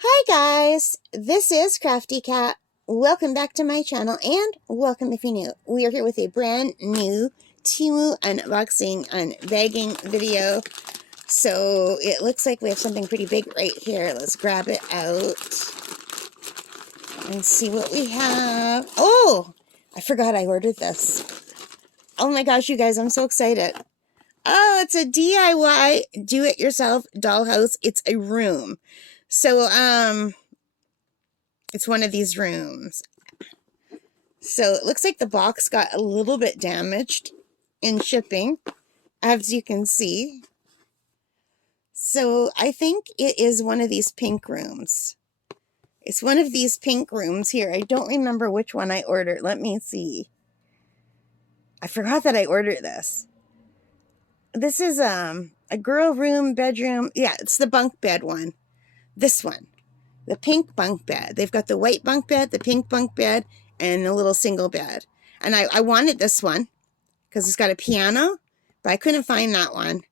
Hi guys, this is Crafty Cat. Welcome back to my channel and welcome if you're new. We are here with a brand new Temu unboxing and bagging video. So it looks like we have something pretty big right here. Let's grab it out and see what we have. Oh, I forgot I ordered this. Oh my gosh, you guys, I'm so excited. Oh, it's a DIY do-it-yourself dollhouse. It's a room. So, it's one of these rooms. So it looks like the box got a little bit damaged in shipping, as you can see. So I think it is one of these pink rooms. It's one of these pink rooms here. I don't remember which one I ordered. Let me see. I forgot that I ordered this. This is a girl room, bedroom. Yeah, it's the bunk bed one. This one. The pink bunk bed. They've got the white bunk bed, the pink bunk bed, and a little single bed. And I wanted this one because it's got a piano, but I couldn't find that one.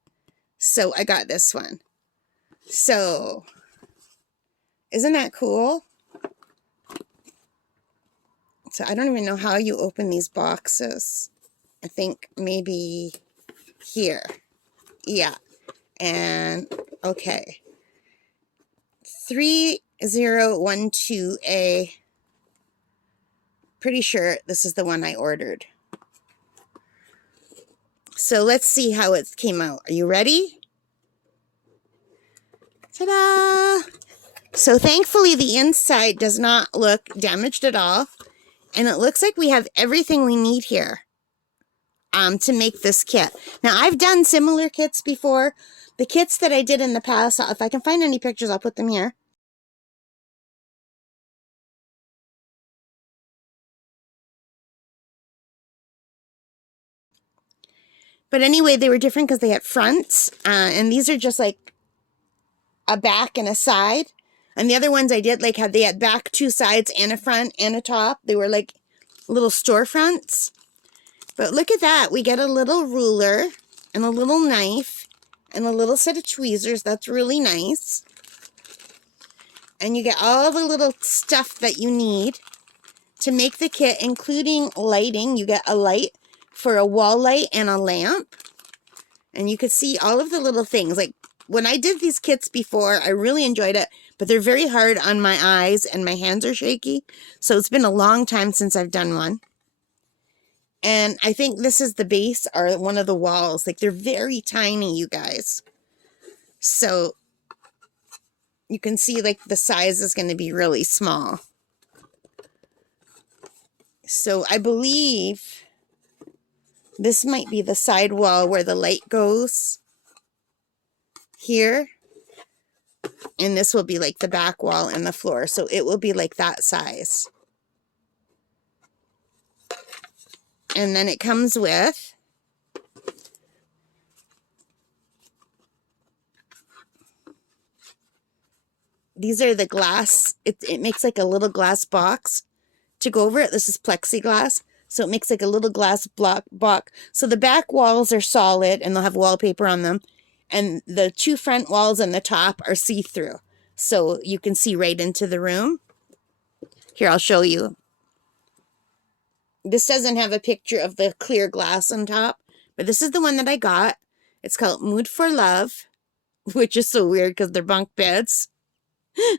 So I got this one. So, isn't that cool? So I don't even know how you open these boxes. I think maybe here. Yeah. And, okay. 3012A. Pretty sure this is the one I ordered. So let's see how it came out. Are you ready? Ta-da! So thankfully the inside does not look damaged at all. And it looks like we have everything we need here to make this kit. Now I've done similar kits before. The kits that I did in the past, if I can find any pictures, I'll put them here. But anyway, they were different because they had fronts. And these are just like a back and a side. And the other ones I did, like, they had back, two sides, and a front, and a top. They were like little storefronts. But look at that. We get a little ruler, and a little knife, and a little set of tweezers. That's really nice. And you get all the little stuff that you need to make the kit, including lighting. You get a light for a wall light and a lamp. And you could see all of the little things. Like, when I did these kits before, I really enjoyed it, but they're very hard on my eyes and my hands are shaky. So it's been a long time since I've done one. And I think this is the base or one of the walls. Like, they're very tiny, you guys. So you can see, like, the size is going to be really small. So I believe this might be the side wall where the light goes here. And this will be like the back wall and the floor. So it will be like that size. And then it comes with these are the glass. It makes like a little glass box to go over it. This is plexiglass. So it makes like a little glass box. So the back walls are solid and they'll have wallpaper on them. And the two front walls and the top are see-through. So you can see right into the room. Here, I'll show you. This doesn't have a picture of the clear glass on top, but this is the one that I got. It's called Mood for Love, which is so weird because they're bunk beds.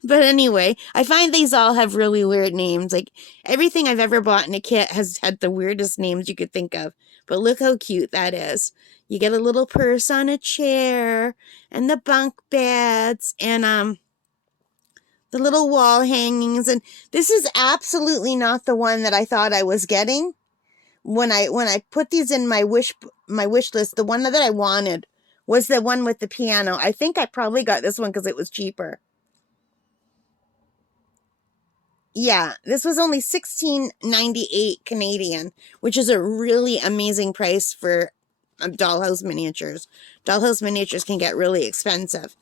But anyway, I find these all have really weird names. Like, everything I've ever bought in a kit has had the weirdest names you could think of. But look how cute that is. You get a little purse on a chair, and the bunk beds, and the little wall hangings. And this is absolutely not the one that I thought I was getting. When I put these in my wish list, the one that I wanted was the one with the piano. I think I probably got this one because it was cheaper. Yeah, this was only $16.98 Canadian, which is a really amazing price for dollhouse miniatures. Dollhouse miniatures can get really expensive.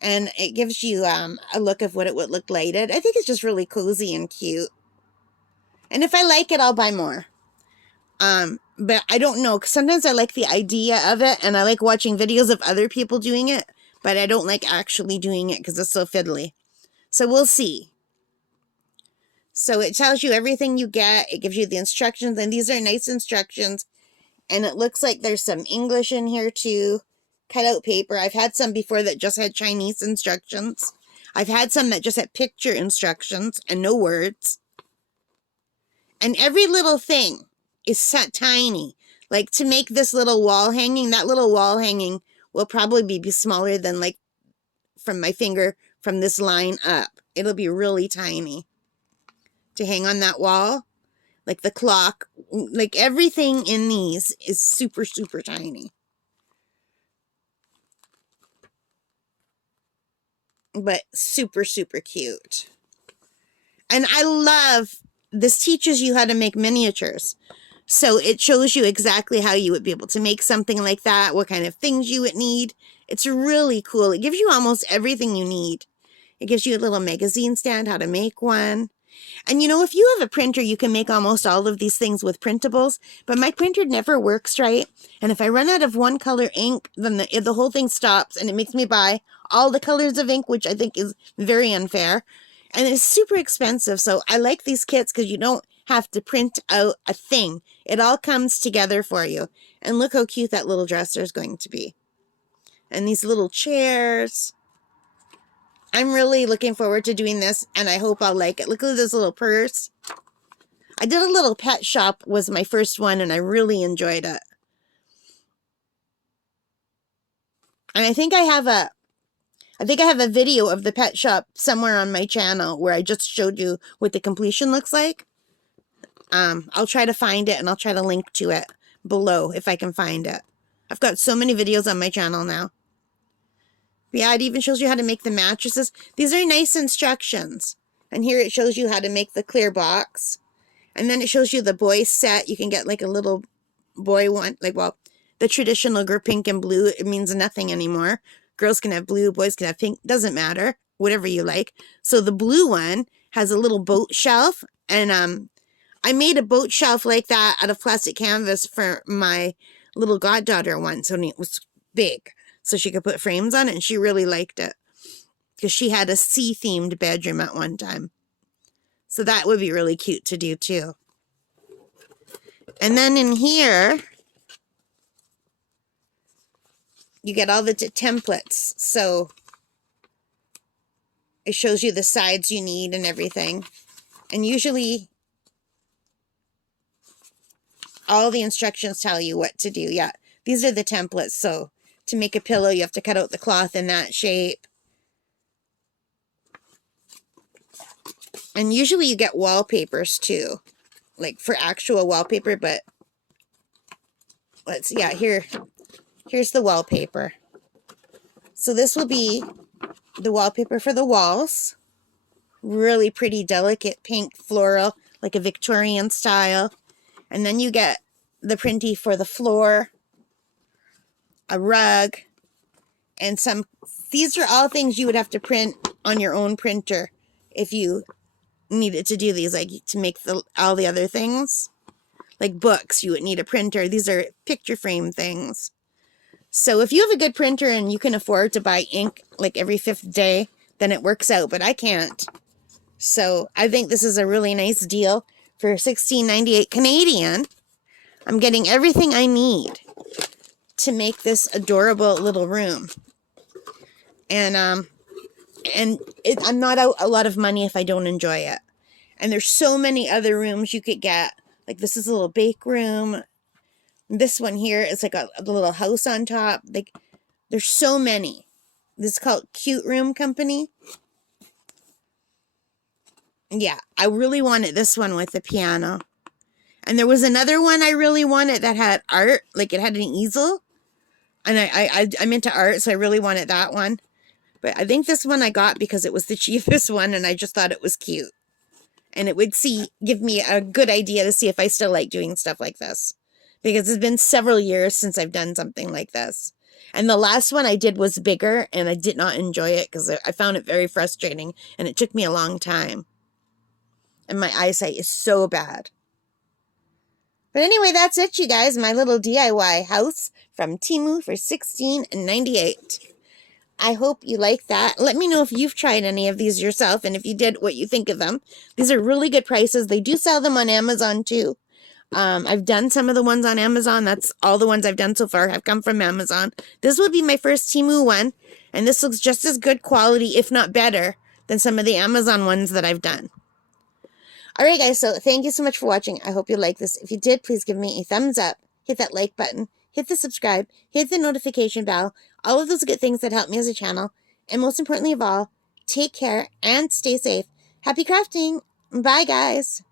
And it gives you a look of what it would look lighted. I think it's just really cozy and cute. And if I like it, I'll buy more. But I don't know, 'cause sometimes I like the idea of it, and I like watching videos of other people doing it, but I don't like actually doing it because it's so fiddly. So we'll see. So it tells you everything you get. It gives you the instructions, and these are nice instructions. And it looks like there's some English in here too. Cutout paper. I've had some before that just had Chinese instructions. I've had some that just had picture instructions and no words. And every little thing is set tiny. Like to make this little wall hanging, that little wall hanging will probably be smaller than like from my finger from this line up. It'll be really tiny to hang on that wall. Like the clock, like everything in these is super, super tiny. But super, super cute. And I love, this teaches you how to make miniatures. So it shows you exactly how you would be able to make something like that, what kind of things you would need. It's really cool. It gives you almost everything you need. It gives you a little magazine stand, how to make one. And you know, if you have a printer, you can make almost all of these things with printables, but my printer never works right. And if I run out of one color ink, then the whole thing stops and it makes me buy all the colors of ink, which I think is very unfair. And it's super expensive. So I like these kits because you don't have to print out a thing. It all comes together for you. And look how cute that little dresser is going to be. And these little chairs. I'm really looking forward to doing this, and I hope I'll like it. Look at this little purse. I did a little pet shop, was my first one, and I really enjoyed it. And I think I have a video of the pet shop somewhere on my channel where I just showed you what the completion looks like. I'll try to find it, and I'll try to link to it below if I can find it. I've got so many videos on my channel now. Yeah, it even shows you how to make the mattresses. These are nice instructions. And here it shows you how to make the clear box. And then it shows you the boy set. You can get like a little boy one. Like, well, the traditional pink and blue, it means nothing anymore. Girls can have blue, boys can have pink. Doesn't matter. Whatever you like. So the blue one has a little boat shelf. And I made a boat shelf like that out of plastic canvas for my little goddaughter once. And it was big. So she could put frames on it, and she really liked it. Because she had a sea-themed bedroom at one time. So that would be really cute to do, too. And then in here, you get all the templates. So it shows you the sides you need and everything. And usually, all the instructions tell you what to do. Yeah, these are the templates, so to make a pillow, you have to cut out the cloth in that shape. And usually you get wallpapers too, like for actual wallpaper, but here's the wallpaper. So this will be the wallpaper for the walls. Really pretty, delicate pink floral, like a Victorian style. And then you get the printy for the floor, a rug, and some. These are all things you would have to print on your own printer if you needed to do these, like to make all the other things. Like books, you would need a printer. These are picture frame things. So if you have a good printer and you can afford to buy ink like every 5th day, then it works out, but I can't. So I think this is a really nice deal for $16.98 Canadian. I'm getting everything I need to make this adorable little room. And I'm not out a lot of money if I don't enjoy it. And there's so many other rooms you could get. Like this is a little bake room. This one here is like a little house on top. Like there's so many. This is called Cute Room Company. Yeah, I really wanted this one with the piano. And there was another one I really wanted that had art. Like it had an easel. And I'm into art, so I really wanted that one. But I think this one I got because it was the cheapest one, and I just thought it was cute. And it would give me a good idea to see if I still like doing stuff like this. Because it's been several years since I've done something like this. And the last one I did was bigger, and I did not enjoy it because I found it very frustrating, and it took me a long time. And my eyesight is so bad. But anyway, that's it, you guys. My little DIY house from Temu for $16.98. I hope you like that. Let me know if you've tried any of these yourself, and if you did, what you think of them. These are really good prices. They do sell them on Amazon too. I've done some of the ones on Amazon. That's all the ones I've done so far have come from Amazon. This would be my first Temu one, and this looks just as good quality, if not better, than some of the Amazon ones that I've done. Alright guys, so thank you so much for watching. I hope you like this. If you did, please give me a thumbs up, hit that like button, hit the subscribe, hit the notification bell, all of those good things that help me as a channel. And most importantly of all, take care and stay safe. Happy crafting! Bye guys!